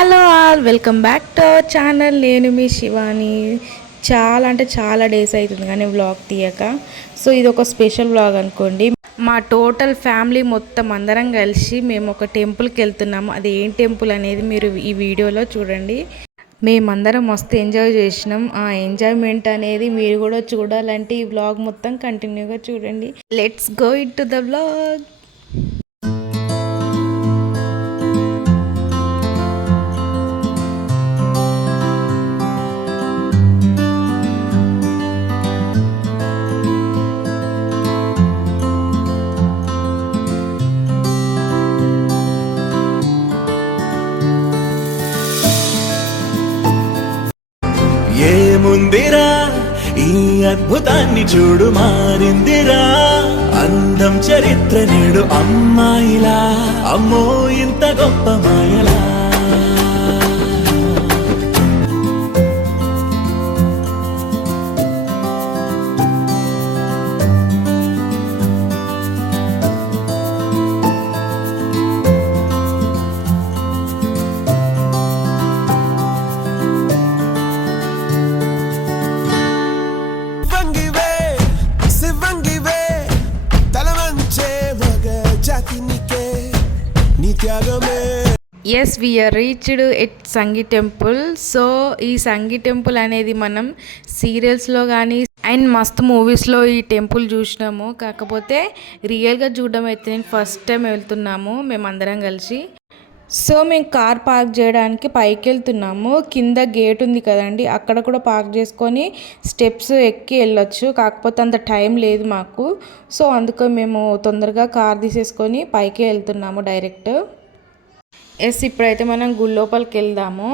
Hello all welcome back to our channel. నేను మీ శివాని. చాలా అంటే చాలా డేస్ అవుతుంది కానీ వ్లాగ్ తీయక. సో ఇది ఒక స్పెషల్ వ్లాగ్ అనుకోండి. మా టోటల్ ఫ్యామిలీ మొత్తం అందరం కలిసి మేము ఒక టెంపుల్కి వెళ్తున్నాము. అది ఏం టెంపుల్ అనేది మీరు ఈ వీడియోలో చూడండి. మేమందరం మస్తు ఎంజాయ్ చేసినాం. ఆ ఎంజాయ్మెంట్ అనేది మీరు కూడా చూడాలంటే ఈ వ్లాగ్ మొత్తం కంటిన్యూగా చూడండి. Let's go it to the vlog అద్భుతాన్ని చూడు మారిందిరా. అందం చరిత్ర నేడు అమ్మాయిలా. అమ్మో ఇంత గొప్ప త్యాగమే. Yes we are reached at Sangi temple so ఈ సంగీ టెంపుల్ అనేది మనం సీరియల్స్లో కానీ అండ్ మస్తు మూవీస్లో ఈ టెంపుల్ చూసినాము. కాకపోతే రియల్గా చూడడం అయితే నేను ఫస్ట్ టైం వెళ్తున్నాము. మేమందరం కలిసి. సో మేము కార్ పార్క్ చేయడానికి పైకి వెళ్తున్నాము కింద గేట్ ఉంది కదండి అక్కడ కూడా పార్క్ చేసుకొని స్టెప్స్ ఎక్కి వెళ్ళొచ్చు. కాకపోతే అంత టైం లేదు మాకు. సో అందుకే మేము తొందరగా కార్ తీసేసుకొని పైకి వెళ్తున్నాము డైరెక్ట్. ఎస్ ఇప్పుడైతే మనం గుళ్ళోపలికి వెళ్దాము.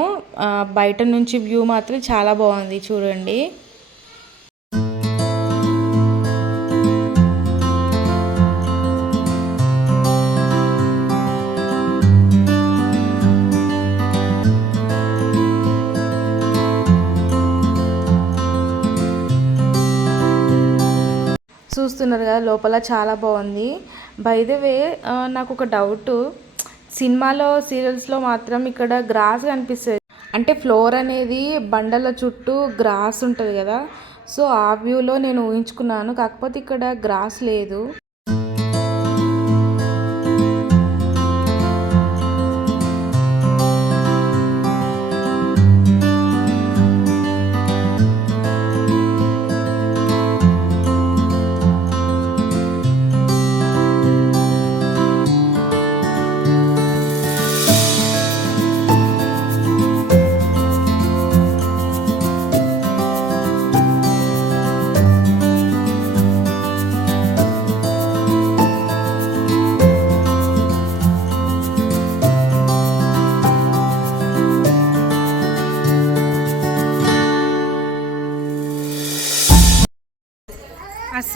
బయట నుంచి వ్యూ మాత్రం చాలా బాగుంది చూడండి. చూస్తున్నారు కదా లోపల చాలా బాగుంది. బై ద వే నాకు ఒక డౌట్ సినిమాలో సీరియల్స్లో మాత్రం ఇక్కడ గ్రాస్ కనిపిస్తుంది. అంటే ఫ్లోర్ అనేది బండల చుట్టూ గ్రాస్ ఉంటుంది కదా. సో ఆ వ్యూలో నేను ఊహించుకున్నాను. కాకపోతే ఇక్కడ గ్రాస్ లేదు.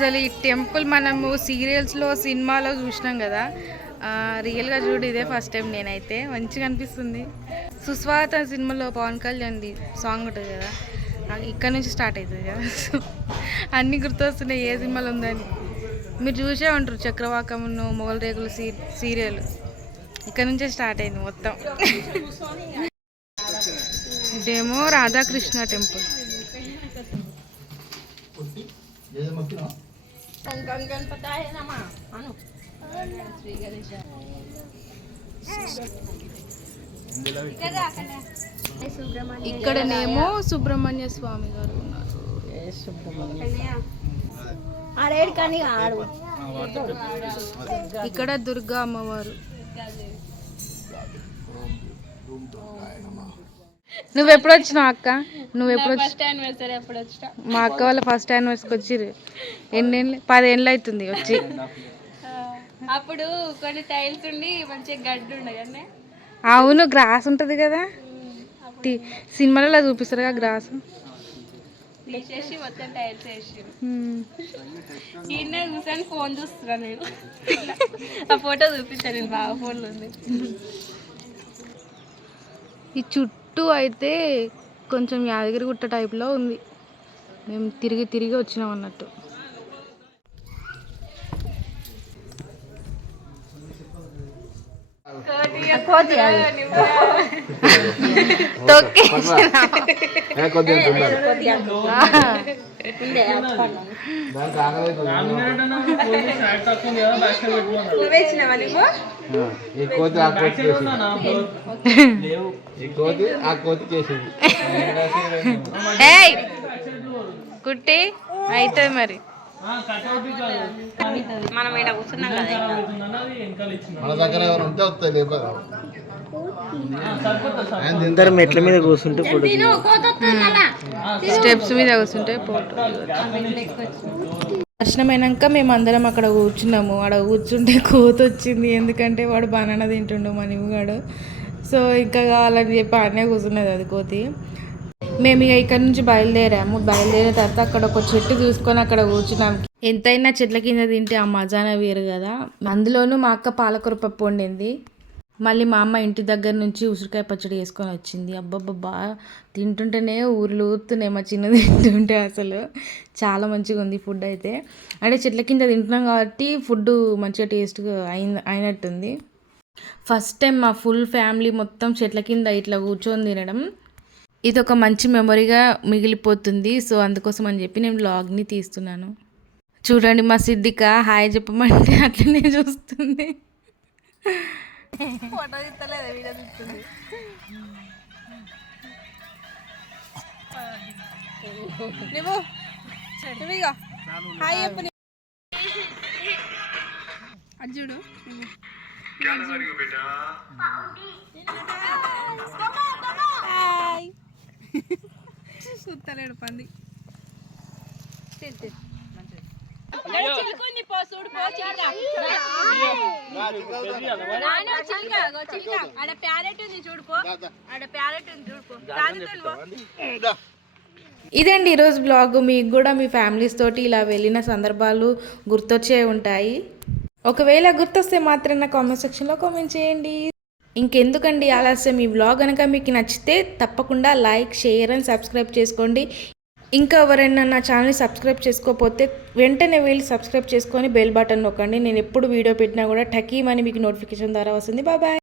అసలు ఈ టెంపుల్ మనము సీరియల్స్లో సినిమాలో చూసినాం కదా. రియల్గా చూడు ఇదే ఫస్ట్ టైం నేనైతే. మంచిగా అనిపిస్తుంది. సుస్వాత సినిమాలో పవన్ కళ్యాణ్ది సాంగ్ ఉంటుంది కదా. ఇక్కడ నుంచి స్టార్ట్ అవుతుంది కదా. సో అన్నీ గుర్తొస్తున్నాయి ఏ సినిమాలు ఉందని. మీరు చూసే ఉంటారు చక్రవాకమును మొగల రేకులు సీ సీరియల్ ఇక్కడ నుంచే స్టార్ట్ అయింది మొత్తం. ఇదేమో రాధాకృష్ణ టెంపుల్. ఇక్కడనేమో సుబ్రహ్మణ్య స్వామి గారు ఉన్నారు ఆడేడు కానీ ఆడు ఇక్కడ దుర్గా అమ్మవారు నువ్వు ఎప్పుడు వచ్చినావు అక్క నువ్వు ఎప్పుడు వచ్చి మా అక్క వాళ్ళ ఫస్ట్ యానివర్సరీకి వచ్చిర్రు. ఎన్నేళ్ళు? పదేళ్ళు అవుతుంది వచ్చి అప్పుడు కొన్ని టైల్స్ ఉండి మంచిగా గడ్డి ఉండే కానీ అవును గ్రాస్ ఉంటుంది కదా. సినిమాలలో చూపిస్తారు కదా గ్రాస్. తీసేసి మొత్తం టైల్స్ వేసారు ఈయన కూర్చొని ఫోన్ చూస్తున్నా నేను. ఆ ఫోటో చూపించాను నేను బాగా ఫోన్లో ఉంది. ఈ చుట్టూ అయితే కొంచెం యాదగిరి గుట్ట టైప్లో ఉంది. మేము తిరిగి తిరిగి వచ్చినాం అన్నట్టు. తొక్కేసి ఈ కోతి ఆ కోతి చేసింది. ఈ కోతి ఆ కోతి చేసింది. ఏయ్! కుట్టి అవుతుంది మరి. మనం ఇక్కడ కూర్చున్నాం కదా. మన దగ్గర ఎవరు ఉంటే వస్తాయి లేకపోతే అందరు మెట్ల మీద కూర్చుంటే ఫోటో. స్టెప్స్ మీద కూర్చుంటే ఫోటో దర్శనం అయినాక మేము అందరం అక్కడ కూర్చున్నాము. అక్కడ కూర్చుంటే కోత వచ్చింది. ఎందుకంటే వాడు బనానా తింటుండు మా నిమ్మగాడు సో ఇంకా కావాలని చెప్పి ఆడనే కూర్చున్నది అది కోతి. మేము ఇక ఇక్కడ నుంచి బయలుదేరాము. బయలుదేరిన తర్వాత అక్కడ ఒక చెట్టు చూసుకొని అక్కడ కూర్చున్నాం. ఎంతైనా చెట్ల కింద తింటే ఆ మజానే వేరు కదా. అందులోనూ మా అక్క పాలకూర పప్పు వండింది. మళ్ళీ మా అమ్మ ఇంటి దగ్గర నుంచి ఉసిరికాయ పచ్చడి వేసుకొని వచ్చింది. అబ్బబ్బబ్బా! తింటుంటేనే ఊర్లు ఊరుతున్నాయి మా చిన్న తింటుంటే అసలు. చాలా మంచిగా ఉంది ఫుడ్ అయితే. అంటే చెట్ల కింద తింటున్నాం కాబట్టి ఫుడ్ మంచిగా టేస్ట్గా అయిన అయినట్టుంది. ఫస్ట్ టైం మా ఫుల్ ఫ్యామిలీ మొత్తం చెట్ల కింద ఇట్లా కూర్చొని తినడం. ఇది ఒక మంచి మెమొరీగా మిగిలిపోతుంది. సో అందుకోసం అని చెప్పి నేను వ్లాగ్ని తీస్తున్నాను. చూడండి మా సిద్ధిక హాయ్ చెప్పమంటే అట్లనే చూస్తుంది. నువ్వు హాయ్ చెప్పు నువ్వు. అగో చిలుక. ఆడ ప్యారెట్ ఉంది చూడుకో ఆడ ప్యారెట్ ఉంది చూడుకో దానితో పో. ఇదండి ఈరోజు బ్లాగ్. మీకు కూడా మీ ఫ్యామిలీస్ తోటి ఇలా వెళ్ళిన సందర్భాలు గుర్తొచ్చే ఉంటాయి. ఒకవేళ గుర్తొస్తే మాత్రం నా కామెంట్ సెక్షన్లో కామెంట్ చేయండి. ఇంకెందుకండి ఆలస్యం? ఈ బ్లాగ్ కనుక మీకు నచ్చితే తప్పకుండా లైక్ షేర్ అండ్ సబ్స్క్రైబ్ చేసుకోండి. ఇంకా ఎవరైనా నా ఛానల్ని సబ్స్క్రైబ్ చేసుకోకపోతే వెంటనే వెళ్ళి సబ్స్క్రైబ్ చేసుకొని బెల్ బటన్ నొక్కండి. నేను ఎప్పుడు వీడియో పెట్టినా కూడా టకీమని మీకు నోటిఫికేషన్ ద్వారా వస్తుంది. బాయ్.